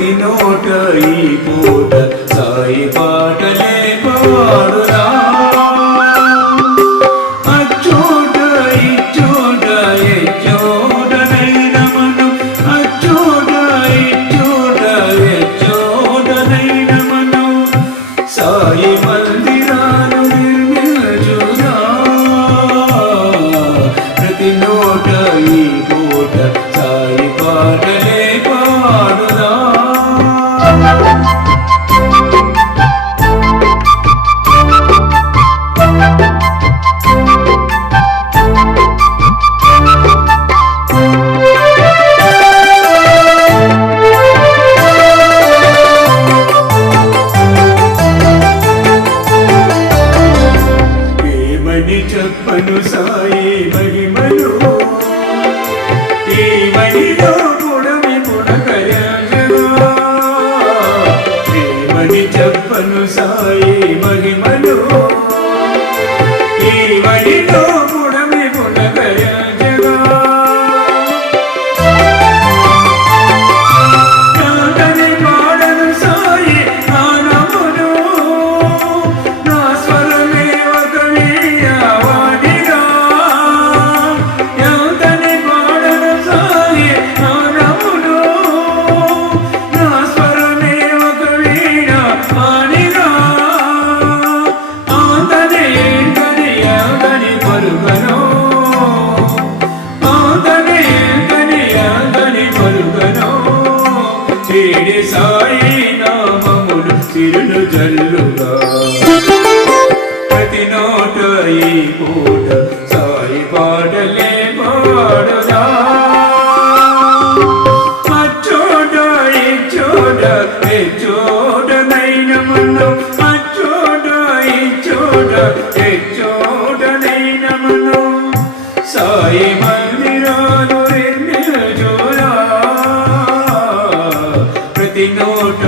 ప్రతి నోట ఈ పూట సాయి పాటలే పాడురా. అచ్చోట ఇచ్చోట ఎచ్చోటనైన మనం, అచ్చోట ఇచ్చోట ఎచ్చోటనైన మనం సాయి మందిరాలు నిర్మించుదా. ప్రతి నోట ఈ పూట సాయి పాటలే పాడుదా. చెప్పను సాయి మహిమలు, ఈ మణిలో పుడమి పుడకరాజగా. ఏమని చెప్పను సాయి మహిమలు, ఈ మణిలో పుడమి పుడకరాజగా. నాదని పాడను సాయి నానమును, నా స్వరమే ఒక వీణావాణిగా. నాదని పాడను సాయి నానమును, నా స్వరమే ఒక వీణావాణిగా. ఆంతనే ఏంటని యాంతని పలుకను, ఆంతనే ఏంటని యాంతని పలుకను. చేడి సాయి నామములు తిరులు జల్లుగా. ప్రతి నోట ఈ పూట సాయి పాటలే పాడుదా. అచ్చోట ఇచ్చోట ఎచ్చోటనైన మనం, అచ్చోట ఇచ్చోట ఎచ్చోటనైన మనం సాయి మందిరాలు నిర్మించుదా. ప్రతి నోట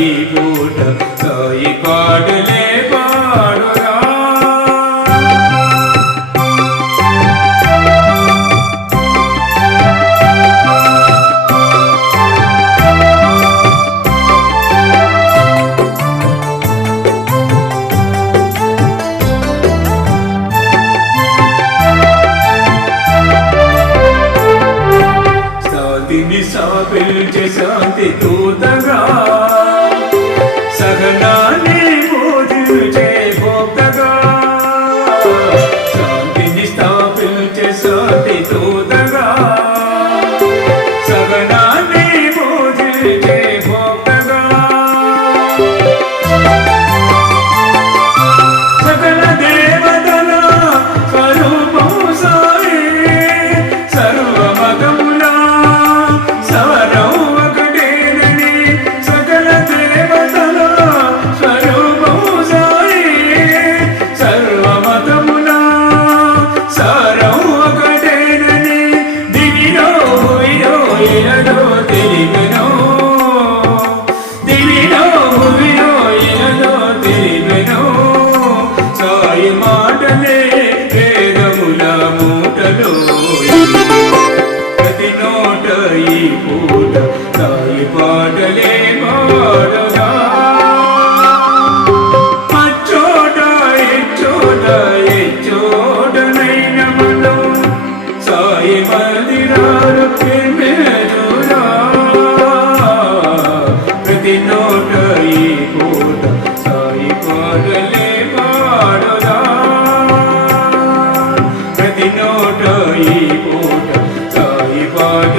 ఈ పూట సాయి పాటలే పాడురా. శాంతిని సాపిల్చే శాంతి దూతగా, సహనాన్ని బోధించే భోక్తగా. శాంతిని స్థాపించే శాంతి దూతగా, సహనాన్ని బోధించే భోక్తగా. సకల దేవతల స్వరూపం సాయి, సర్వమతముల సవరం ఒకటేనని. సకల దేవతల స్వరూపం సాయి, సర్వమతముల సారం ఒకటేనని. దివిలో భువిలో ఇలలో తెలిపెను, దివిలో భువిలో ఇలలో తెలిపెను. సాయి మాటలే వేదముల మూటలో. ప్రతి నోట ఈ పూట సాయి పాటలే పాడుదా. అచ్చోట ఇచ్చోట ఎచ్చోటనైన మనం సాయి మందిరాలు నిర్మించుదా. ప్రతి నోట ఈ పూట సాయి పాటలే పాడుదా. ప్రతి నోట ఈ పూట సాయి పాట